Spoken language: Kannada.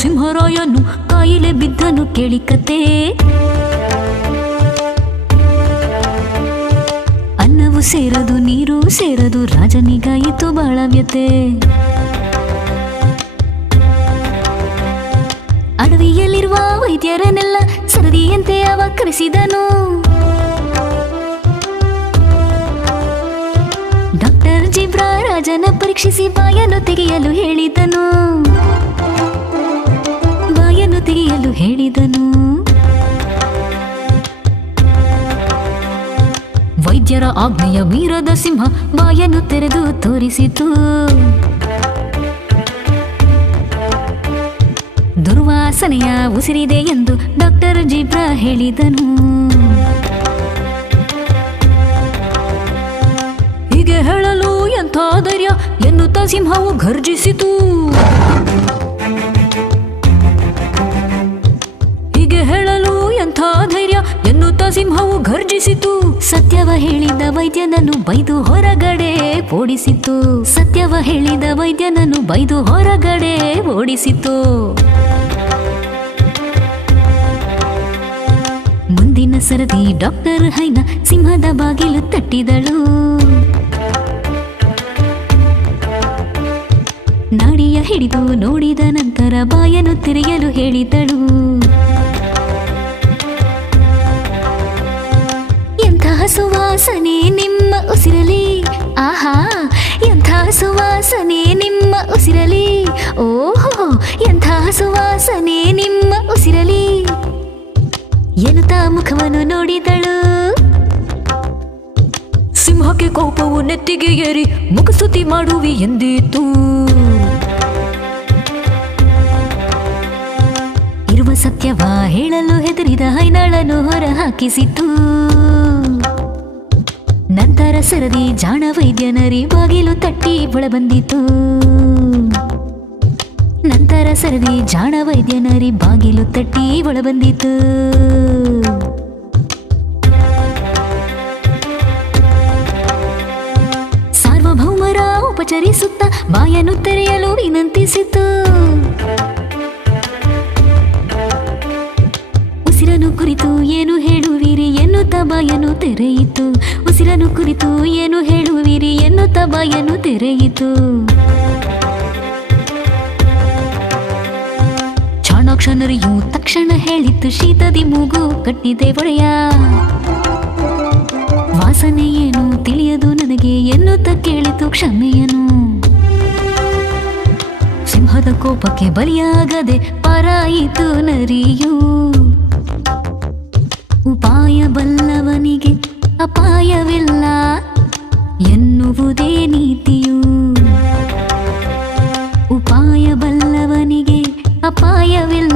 ಸಿಂಹರಾಯನು ಕಾಯಿಲೆ ಬಿದ್ದನು ಕೇಳಿಕತೆ ಅನ್ನವು ಸೇರದು, ನೀರು ಸೇರದು ರಾಜನಿಗಾಯಿತು ಬಹಳ ವ್ಯತೆ ಅಡವಿಯಲ್ಲಿರುವ ವೈದ್ಯರನ್ನೆಲ್ಲ ಸರದಿಯಂತೆ ಅವ ಕರೆಸಿದನು ಡಾಕ್ಟರ್ ಜಿಬ್ರಾ ರಾಜನ ಪರೀಕ್ಷಿಸಿ ಬಾಯನ್ನು ತೆಗೆಯಲು ಹೇಳಿದನು. ತೆಗೆಯಲು ಹೇಳಿದನು. ವೈದ್ಯರ ಆಜ್ಞೆಯ ಮೀರದ ಸಿಂಹ ಬಾಯನ್ನು ತೆರೆದು ತೋರಿಸಿತು. ದುರ್ವಾಸನೆಯ ಉಸಿರಿದೆ ಎಂದು ಡಾಕ್ಟರ್ ಜಿಬ್ರಾ ಹೇಳಿದನು. ಹೀಗೆ ಹೇಳಲು ಎಂಥ ಧೈರ್ಯ ಎನ್ನುತ್ತ ಸಿಂಹವು ಗರ್ಜಿಸಿತು ಸಿಂಹವು ಘರ್ಜಿಸಿತು. ಸತ್ಯವ ಹೇಳಿದ ವೈದ್ಯನನ್ನು ಬೈದು ಹೊರಗಡೆ ಓಡಿಸಿತು. ಸತ್ಯವ ಹೇಳಿದ ವೈದ್ಯನನ್ನು ಬೈದು ಹೊರಗಡೆ ಓಡಿಸಿತು. ಮುಂದಿನ ಸರದಿ ಡಾಕ್ಟರ್ ಹೈನ ಸಿಂಹದ ಬಾಗಿಲು ತಟ್ಟಿದಳು. ನಾಡಿಯ ಹಿಡಿದು ನೋಡಿದ ನಂತರ ಬಾಯನ್ನು ತೆರೆಯಲು ಹೇಳಿದಳು. ಸುವಾಸನೆ ನಿಮ್ಮ ಉಸಿರಲಿ. ಎನ್ನುತ್ತಾ ಮುಖವನ್ನು ನೋಡಿದಳು. ಸಿಂಹಕ್ಕೆ ಕೋಪವು ನೆತ್ತಿಗೆ ಏರಿ ಮುಖಸ್ತುತಿ ಮಾಡುವಿ ಎಂದಿತು. ಇರುವ ಸತ್ಯವ ಹೇಳಲು ಹೆದರಿದ ಹೈನಾಳನ್ನು ಹೊರ ಹಾಕಿಸಿತು ನಂತರ ಸರದಿ ಜಾಣ ವೈದ್ಯನರಿ ಬಾಗಿಲು ತಟ್ಟಿ ಒಳಬಂದಿತು. ಸರದಿ ಜಾಣ ವೈದ್ಯನರಿ ಬಾಗಿಲು ತಟ್ಟಿ ಒಳ ಬಂದಿತು ಸಾರ್ವಭೌಮರ ಉಪಚರಿಸುತ್ತ ಬಾಯನ್ನು ತೆರೆಯಲು ವಿನಂತಿಸಿತು ಉಸಿರನು ಕುರಿತು ಏನು ಹೇಳುವಿರಿ ಎನ್ನುತ್ತಾ ಬಾಯನ್ನು ತೆರೆಯಿತು. ಉಸಿರನು ಕುರಿತು ಏನು ಹೇಳುವಿರಿ ಎನ್ನುತ್ತಾ ಬಾಯನ್ನು ತೆರೆಯಿತು. ಕ್ಷಣರಿಯು ತಕ್ಷಣ ಹೇಳಿತು, ಶೀತದಿ ಮೂಗು ಕಟ್ಟಿದೆ ಒಡೆಯ ವಾಸನೆ ಏನು ತಿಳಿಯದು ನನಗೆ ಎನ್ನುತ್ತ ಕೇಳಿತು ಕ್ಷಮೆಯನು. ಸಿಂಹದ ಕೋಪಕ್ಕೆ ಬಲಿಯಾಗದೆ ಪರಾಯಿತು ನರಿಯು. ಉಪಾಯ ಬಲ್ಲವನಿಗೆ ಅಪಾಯವಿಲ್ಲ ಎನ್ನುವುದೇ ನೀತಿಯು. ಉಪಾಯ ಬಲ್ಲವನಿಗೆ ಅಪಾಯವಿಲ್ಲ